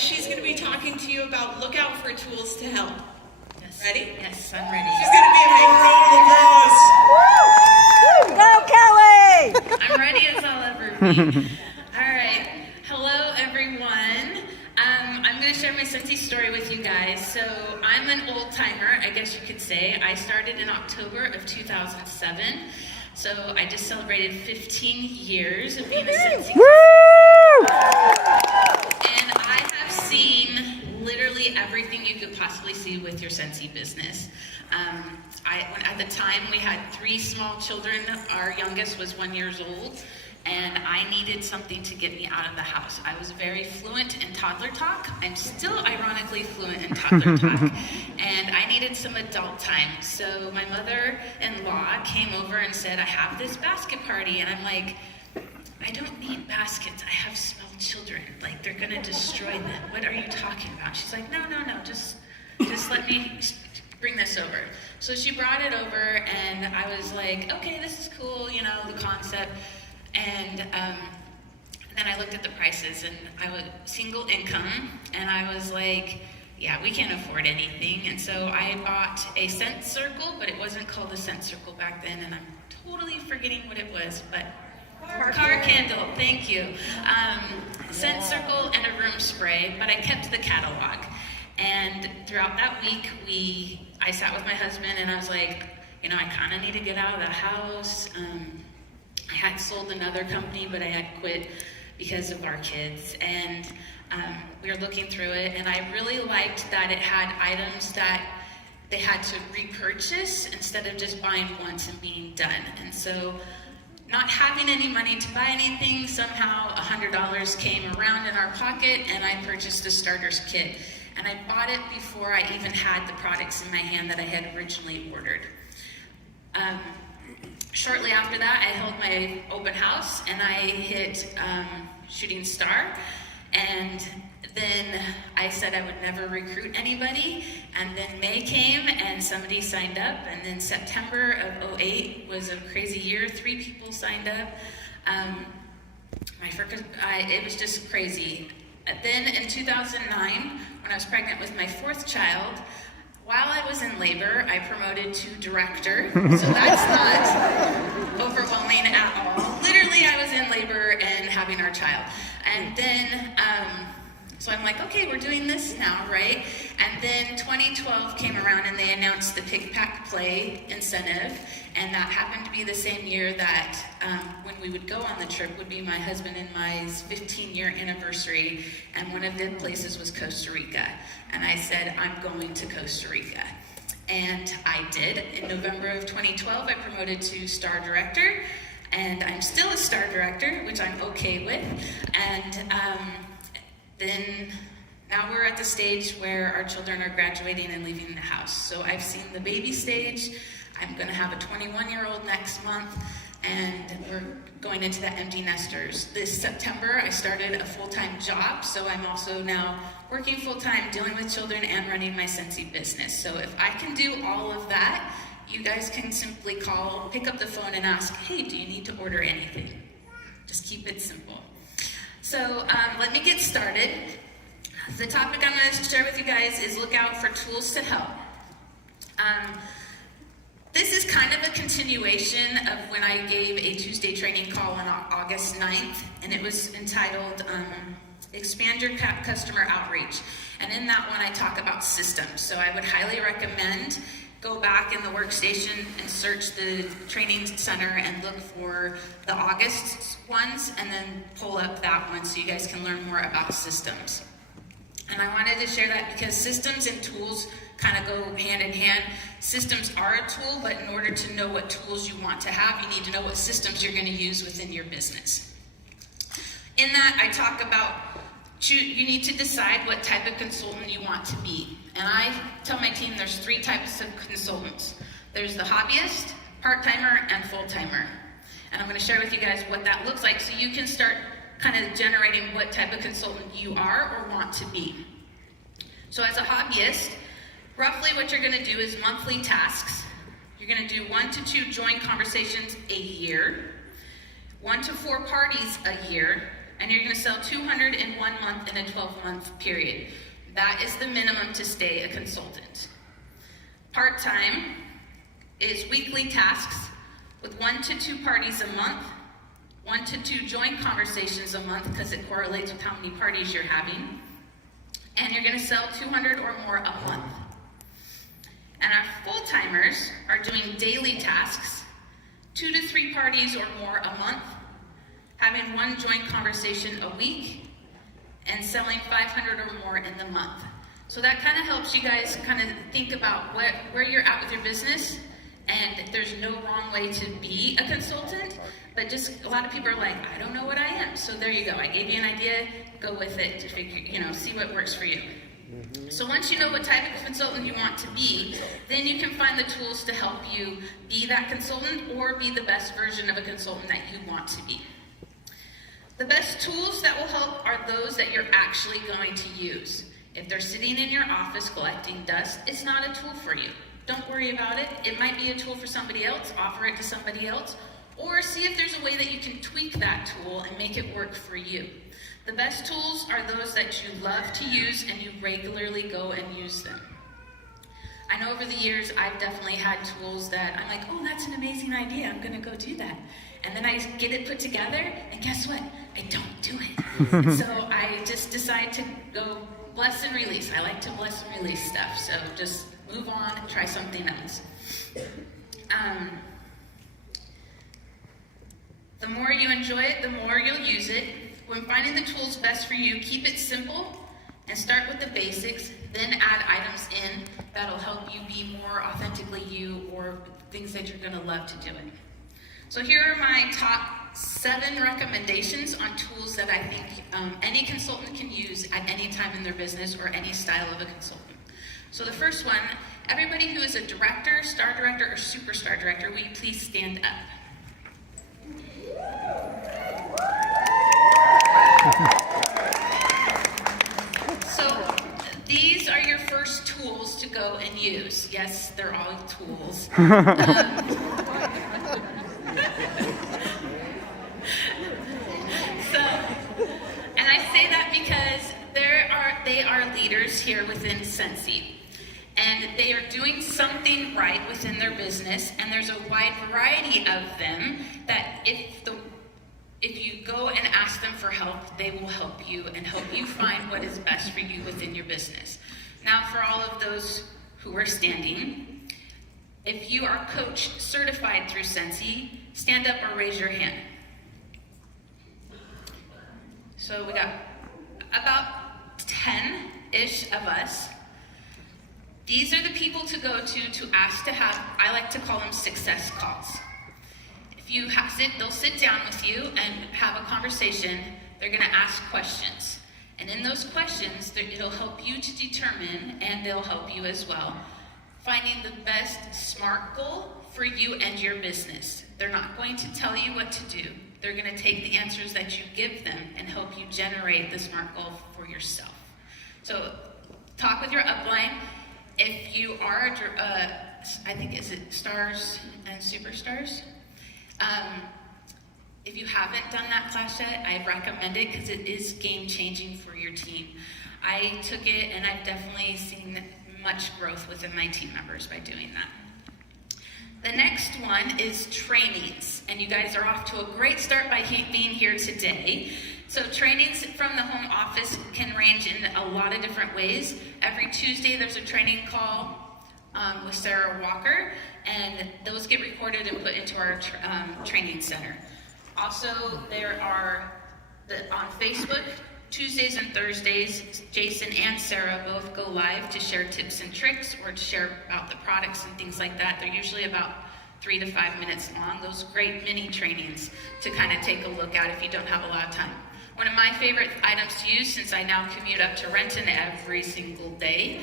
she's going to be talking to you about look out for tools to help. Yes. Ready? Yes, I'm ready. She's going to be amazing. Go, Kelly! I'm ready as I'll ever be. All right. Hello, everyone. I'm going to share my Scentsy story with you guys. So I'm an old timer, I guess you could say. I started in October of 2007. So I just celebrated 15 years of being a Scentsy. And I have seen literally everything you could possibly see with your Scentsy business. At the time, we had 3 small children. Our youngest was 1 year old, and I needed something to get me out of the house. I was very fluent in toddler talk. I'm still ironically fluent in toddler talk, and I needed some adult time. So my mother-in-law came over and said, I have this basket party, and I'm like, I don't need baskets. I have small children. Like, they're gonna destroy them. What are you talking about? She's like, no, just let me bring this over. So she brought it over, and I was like, okay, this is cool, you know, the concept. And then I looked at the prices, and I was single income, and I was like, yeah, we can't afford anything. And so I bought a scent circle, but it wasn't called a scent circle back then, and I'm totally forgetting what it was, but car candle, thank you. Scent circle and a room spray, but I kept the catalog. And throughout that week, I sat with my husband, and I was like, you know, I kind of need to get out of the house. I had sold another company, but I had quit because of our kids. And we were looking through it, and I really liked that it had items that they had to repurchase instead of just buying once and being done. And so, not having any money to buy anything, somehow $100 came around in our pocket, and I purchased a starter's kit. And I bought it before I even had the products in my hand that I had originally ordered. Shortly after that, I held my open house, and I hit shooting star. And then I said I would never recruit anybody. And then May came, and somebody signed up. And then September of 2008 was a crazy year. 3 people signed up. It was just crazy. Then in 2009, when I was pregnant with my 4th child, while I was in labor, I promoted to director. So that's not overwhelming at all. Literally, I was in labor and having our child. And then, so I'm like, okay, we're doing this now, right? And then 2012 came around, and they announced the Pick, Pack, Play incentive. And that happened to be the same year that when we would go on the trip would be my husband and my 15-year anniversary, and one of the places was Costa Rica. And I said, I'm going to Costa Rica. And I did. In November of 2012, I promoted to star director, and I'm still a star director, which I'm okay with. And then now we're at the stage where our children are graduating and leaving the house. So I've seen the baby stage. I'm going to have a 21-year-old next month, and we're going into the empty nesters. This September, I started a full-time job, so I'm also now working full-time, dealing with children, and running my Scentsy business. So if I can do all of that, you guys can simply call, pick up the phone, and ask, hey, do you need to order anything? Just keep it simple. So let me get started. The topic I'm going to share with you guys is look out for tools to help. This is kind of a continuation of when I gave a Tuesday training call on August 9th, and it was entitled Expand Your Customer Outreach. And in that one, I talk about systems. So I would highly recommend go back in the workstation and search the training center and look for the August ones, and then pull up that one so you guys can learn more about systems. And I wanted to share that because systems and tools kind of go hand in hand. Systems are a tool, but in order to know what tools you want to have, you need to know what systems you're going to use within your business. In that, I talk about you need to decide what type of consultant you want to be. And I tell my team there's 3 types of consultants. There's the hobbyist, part-timer, and full-timer. And I'm going to share with you guys what that looks like so you can start kind of generating what type of consultant you are or want to be. So as a hobbyist, roughly what you're going to do is monthly tasks. You're going to do 1 to 2 joint conversations a year, 1 to 4 parties a year, and you're gonna sell 200 in 1 month in a 12-month period. That is the minimum to stay a consultant. Part-time is weekly tasks with 1 to 2 parties a month, 1 to 2 joint conversations a month because it correlates with how many parties you're having, and you're gonna sell 200 or more a month. And our full-timers are doing daily tasks, 2 to 3 parties or more a month, having 1 joint conversation a week, and selling 500 or more in the month. So that kind of helps you guys kind of think about where you're at with your business, and there's no wrong way to be a consultant, but just a lot of people are like, I don't know what I am. So there you go. I gave you an idea, go with it to figure, see what works for you. So once you know what type of consultant you want to be, then you can find the tools to help you be that consultant or be the best version of a consultant that you want to be. The best tools that will help are those that you're actually going to use. If they're sitting in your office collecting dust, it's not a tool for you. Don't worry about it. It might be a tool for somebody else, offer it to somebody else, or see if there's a way that you can tweak that tool and make it work for you. The best tools are those that you love to use and you regularly go and use them. I know over the years I've definitely had tools that I'm like, oh, that's an amazing idea, I'm gonna go do that. And then I get it put together, and guess what? I don't do it. And so I just decide to go bless and release. I like to bless and release stuff, so just move on and try something else. The more you enjoy it, the more you'll use it. When finding the tools best for you, keep it simple and start with the basics, then add items in that'll help you be more authentically you or things that you're gonna love to do it. So here are my top 7 recommendations on tools that I think any consultant can use at any time in their business or any style of a consultant. So the first one, everybody who is a director, star director, or superstar director, will you please stand up? So these are your first tools to go and use. Yes, they're all tools. And I say that because they are leaders here within Scentsy. And they are doing something right within their business, and there's a wide variety of them that if you go and ask them for help, they will help you and help you find what is best for you within your business. Now, for all of those who are standing, if you are coach certified through Scentsy, stand up or raise your hand. So we got about 10-ish of us. These are the people to go to ask to have, I like to call them success calls. If you they'll sit down with you and have a conversation. They're gonna ask questions. And in those questions, it'll help you to determine, and they'll help you as well, finding the best SMART goal for you and your business. They're not going to tell you what to do. They're gonna take the answers that you give them and help you generate the SMART goal for yourself. So talk with your upline. If you are, I think, is it Stars and Superstars? If you haven't done that class yet, I recommend it because it is game-changing for your team. I took it and I've definitely seen much growth within my team members by doing that. The next one is trainings, and you guys are off to a great start by being here today. So trainings from the home office can range in a lot of different ways. Every Tuesday there's a training call with Sarah Walker, and those get recorded and put into our training center. Also, there are on Facebook, Tuesdays and Thursdays, Jason and Sarah both go live to share tips and tricks or to share about the products and things like that. They're usually about 3 to 5 minutes long. Those great mini trainings to kind of take a look at if you don't have a lot of time. One of my favorite items to use, since I now commute up to Renton every single day,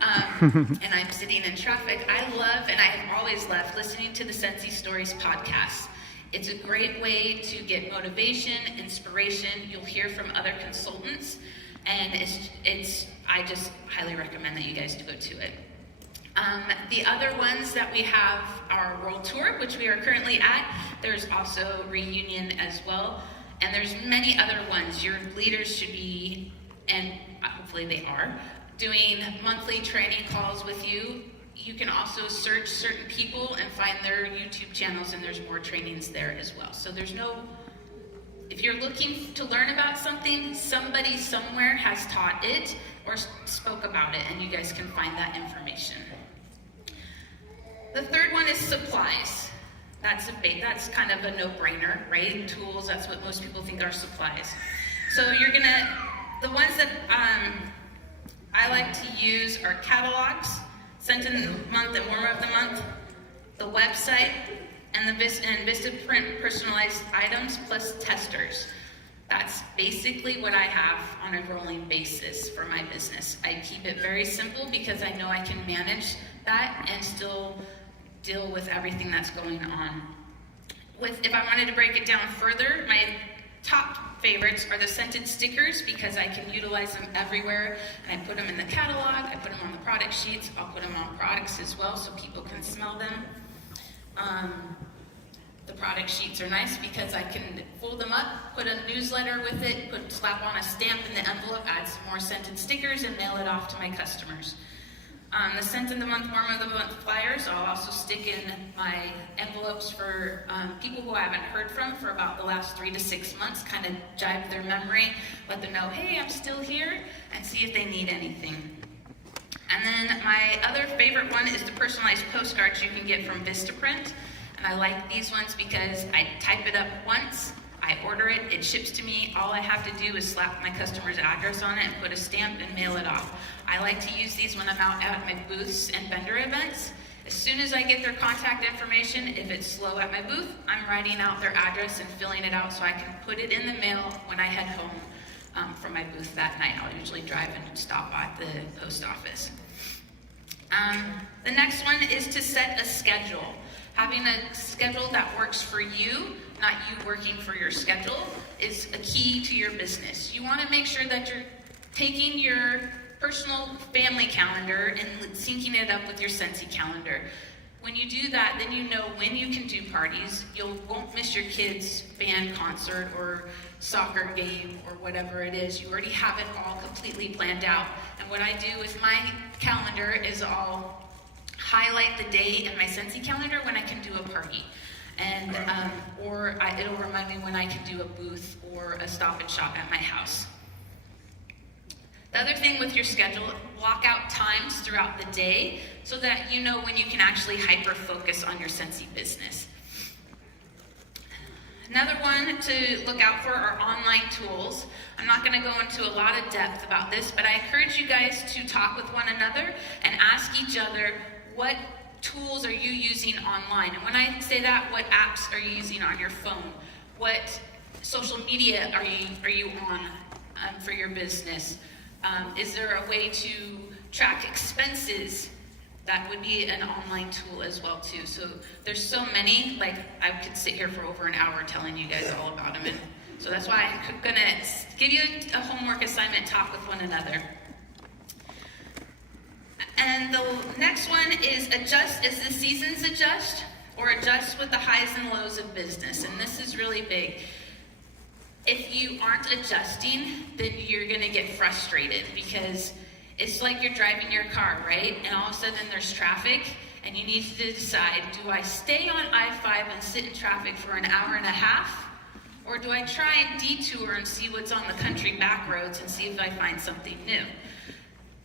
and I'm sitting in traffic, I love, and I have always loved, listening to the Scentsy Stories podcast. It's a great way to get motivation, inspiration. You'll hear from other consultants, and I just highly recommend that you guys go to it. The other ones that we have are World Tour, which we are currently at. There's also Reunion as well. And there's many other ones. Your leaders should be, and hopefully they are, doing monthly training calls with you. You can also search certain people and find their YouTube channels, and there's more trainings there as well. So if you're looking to learn about something, somebody somewhere has taught it or spoke about it, and you guys can find that information. The third one is supplies. That's kind of a no-brainer, right? Tools, that's what most people think are supplies. So the ones that I like to use are catalogs, Scent of the Month and Warmer of the Month, the website, and the Vistaprint personalized items, plus testers. That's basically what I have on a rolling basis for my business. I keep it very simple because I know I can manage that and still deal with everything that's going on. If I wanted to break it down further, my top favorites are the scented stickers because I can utilize them everywhere, and I put them in the catalog, I put them on the product sheets, I'll put them on products as well so people can smell them. The product sheets are nice because I can fold them up, put a newsletter with it, slap on a stamp in the envelope, add some more scented stickers, and mail it off to my customers. The Scent of the Month, Warm of the Month flyers, I'll also stick in my envelopes for people who I haven't heard from for about the last 3 to 6 months, kind of jive their memory, let them know, hey, I'm still here, and see if they need anything. And then my other favorite one is the personalized postcards you can get from Vistaprint. And I like these ones because I type it up once, I order it, it ships to me. All I have to do is slap my customer's address on it and put a stamp and mail it off. I like to use these when I'm out at my booths and vendor events. As soon as I get their contact information, if it's slow at my booth, I'm writing out their address and filling it out so I can put it in the mail when I head home from my booth that night. I'll usually drive and stop at the post office. The next one is to set a schedule. Having a schedule that works for you, not you working for your schedule, is a key to your business. You want to make sure that you're taking your personal family calendar and syncing it up with your Scentsy calendar. When you do that, then you know when you can do parties. You won't miss your kids' band concert or soccer game or whatever it is. You already have it all completely planned out. And what I do with my calendar is I'll highlight the day in my Scentsy calendar when I can do a party. And it'll remind me when I can do a booth or a stop and shop at my house. The other thing with your schedule, block out times throughout the day so that you know when you can actually hyper-focus on your Scentsy business. Another one to look out for are online tools. I'm not going to go into a lot of depth about this, but I encourage you guys to talk with one another and ask each other, what tools are you using online? And when I say that, what apps are you using on your phone? What social media are you on for your business? Is there a way to track expenses? That would be an online tool as well too. So there's so many, like I could sit here for over an hour telling you guys all about them. And so that's why I'm gonna give you a homework assignment, talk with one another. And the next one is adjust as the seasons adjust, or adjust with the highs and lows of business. And this is really big. If you aren't adjusting, then you're gonna get frustrated because it's like you're driving your car, right? And all of a sudden there's traffic and you need to decide, do I stay on I-5 and sit in traffic for an hour and a half? Or do I try and detour and see what's on the country back roads and see if I find something new?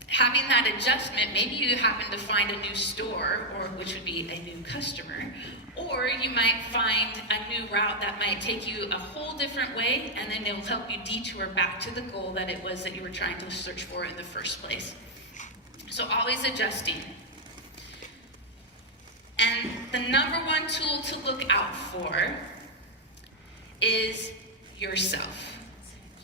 Having that adjustment, maybe you happen to find a new store, or which would be a new customer, or you might find a new route that might take you a whole different way, and then it'll help you detour back to the goal that it was that you were trying to search for in the first place. So always adjusting. And the number one tool to look out for is yourself.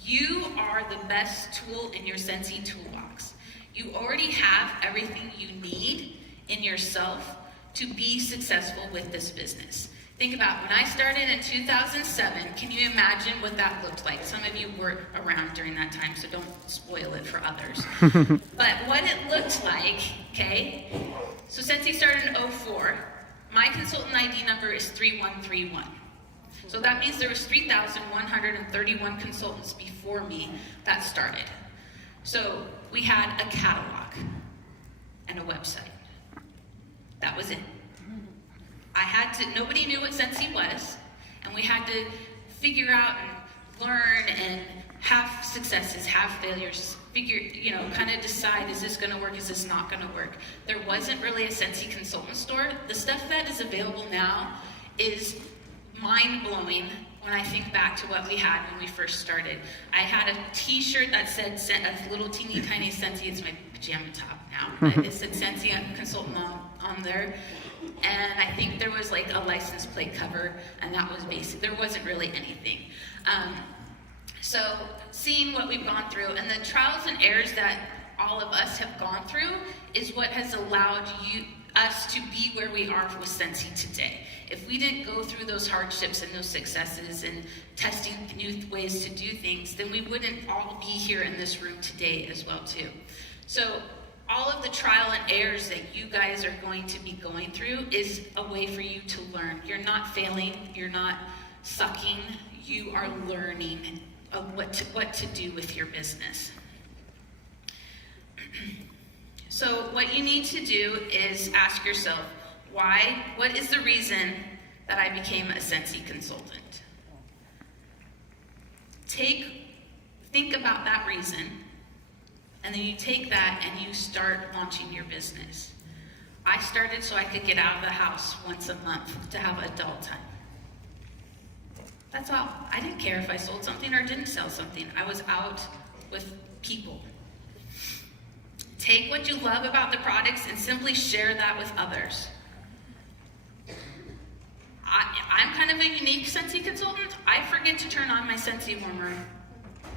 You are the best tool in your Scentsy toolbox. You already have everything you need in yourself to be successful with this business. Think about when I started in 2007, can you imagine what that looked like? Some of you weren't around during that time, so don't spoil it for others. But what it looked like, okay? So Scentsy started in 2004. My consultant ID number is 3131. So that means there was 3,131 consultants before me that started. So we had a catalog and a website. That was it. Nobody knew what Scentsy was, and we had to figure out and learn and have successes, have failures, kind of decide, is this going to work, is this not going to work? There wasn't really a Scentsy consultant store. The stuff that is available now is mind-blowing when I think back to what we had when we first started. I had a t-shirt that said a little teeny tiny Scentsy. It's my pajama top now, but it said Scentsy consultant on there. And I think there was like a license plate cover, and that was basic. There wasn't really anything. So seeing what we've gone through and the trials and errors that all of us have gone through is what has allowed us to be where we are with Scentsy today. If we didn't go through those hardships and those successes and testing new ways to do things, then we wouldn't all be here in this room today as well too. So all of the trial and errors that you guys are going to be going through is a way for you to learn. You're not failing, you're not sucking, you are learning of what to do with your business. So what you need to do is ask yourself, why? What is the reason that I became a Scentsy consultant? Think about that reason, and then you take that and you start launching your business. I started so I could get out of the house once a month to have adult time. That's all. I didn't care if I sold something or didn't sell something. I was out with people. Take what you love about the products and simply share that with others. I'm kind of a unique Scentsy consultant. I forget to turn on my Scentsy warmer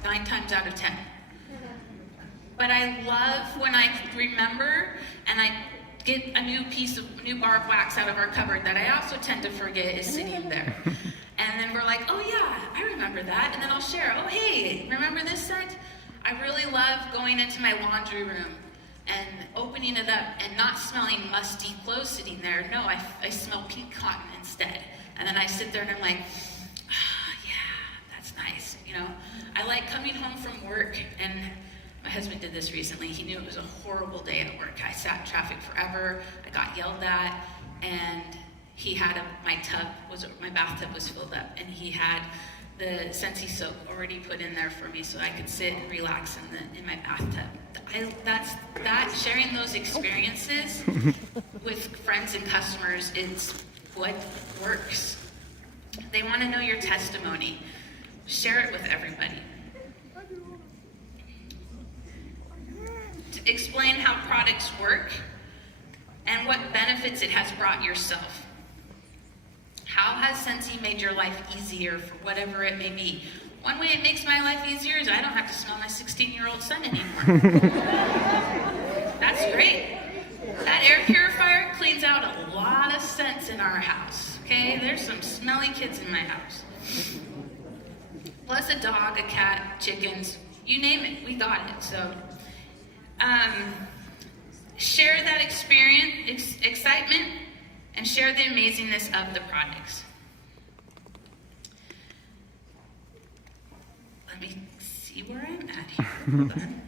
9 times out of 10. But I love when I remember and I get a new bar of wax out of our cupboard that I also tend to forget is sitting there. And then we're like, oh yeah, I remember that. And then I'll share, oh hey, remember this scent? I really love going into my laundry room and opening it up and not smelling musty clothes sitting there. No, I smell pink cotton instead. And then I sit there and I'm like, yeah, that's nice. I like coming home from work, and my husband did this recently. He knew it was a horrible day at work. I sat in traffic forever. I got yelled at, and he had my bathtub was filled up, and he had the Scentsy soap already put in there for me so I could sit and relax in my bathtub. Sharing those experiences with friends and customers is what works. They want to know your testimony. Share it with everybody. To explain how products work and what benefits it has brought yourself. How has Scentsy made your life easier for whatever it may be? One way it makes my life easier is I don't have to smell my 16-year-old son anymore. That's great. That air purifier cleans out a lot of scents in our house, okay? There's some smelly kids in my house. Plus a dog, a cat, chickens, you name it, we got it. So share that experience, excitement, and share the amazingness of the products. Let me see where I'm at here. Hold on.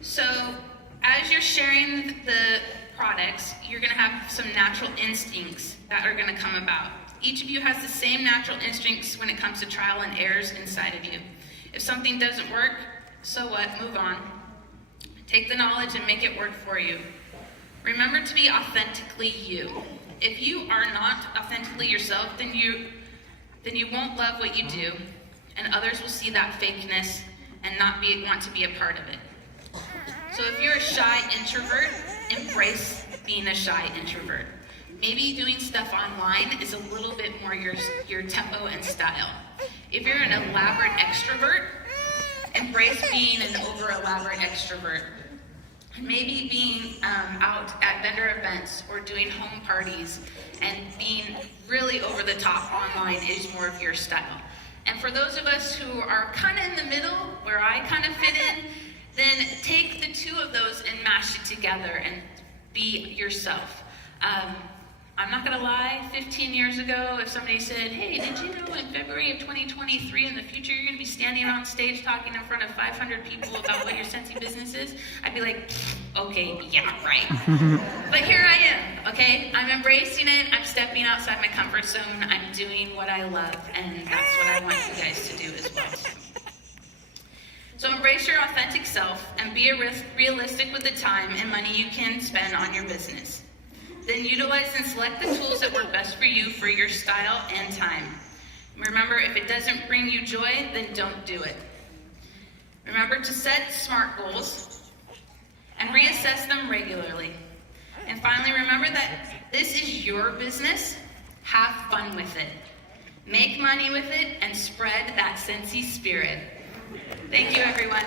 So, as you're sharing the products, you're going to have some natural instincts that are going to come about. Each of you has the same natural instincts when it comes to trial and errors inside of you. If something doesn't work, so what? Move on. Take the knowledge and make it work for you. Remember to be authentically you. If you are not authentically yourself, then you won't love what you do, and others will see that fakeness and not want to be a part of it. So if you're a shy introvert, embrace being a shy introvert. Maybe doing stuff online is a little bit more your tempo and style. If you're an elaborate extrovert, embrace being an over-elaborate extrovert. Maybe being out at vendor events or doing home parties and being really over the top online is more of your style. And for those of us who are kind of in the middle, where I kind of fit in, then take the two of those and mash it together and be yourself. I'm not gonna lie, 15 years ago, if somebody said, hey, did you know in February of 2023, in the future, you're gonna be standing on stage talking in front of 500 people about what your Scentsy business is? I'd be like, okay, yeah, right. But here I am, okay? I'm embracing it, I'm stepping outside my comfort zone, I'm doing what I love, and that's what I want you guys to do as well. So embrace your authentic self and be realistic with the time and money you can spend on your business. Then utilize and select the tools that work best for you for your style and time. Remember, if it doesn't bring you joy, then don't do it. Remember to set SMART goals and reassess them regularly. And finally, remember that this is your business. Have fun with it. Make money with it and spread that Scentsy spirit. Thank you, everyone.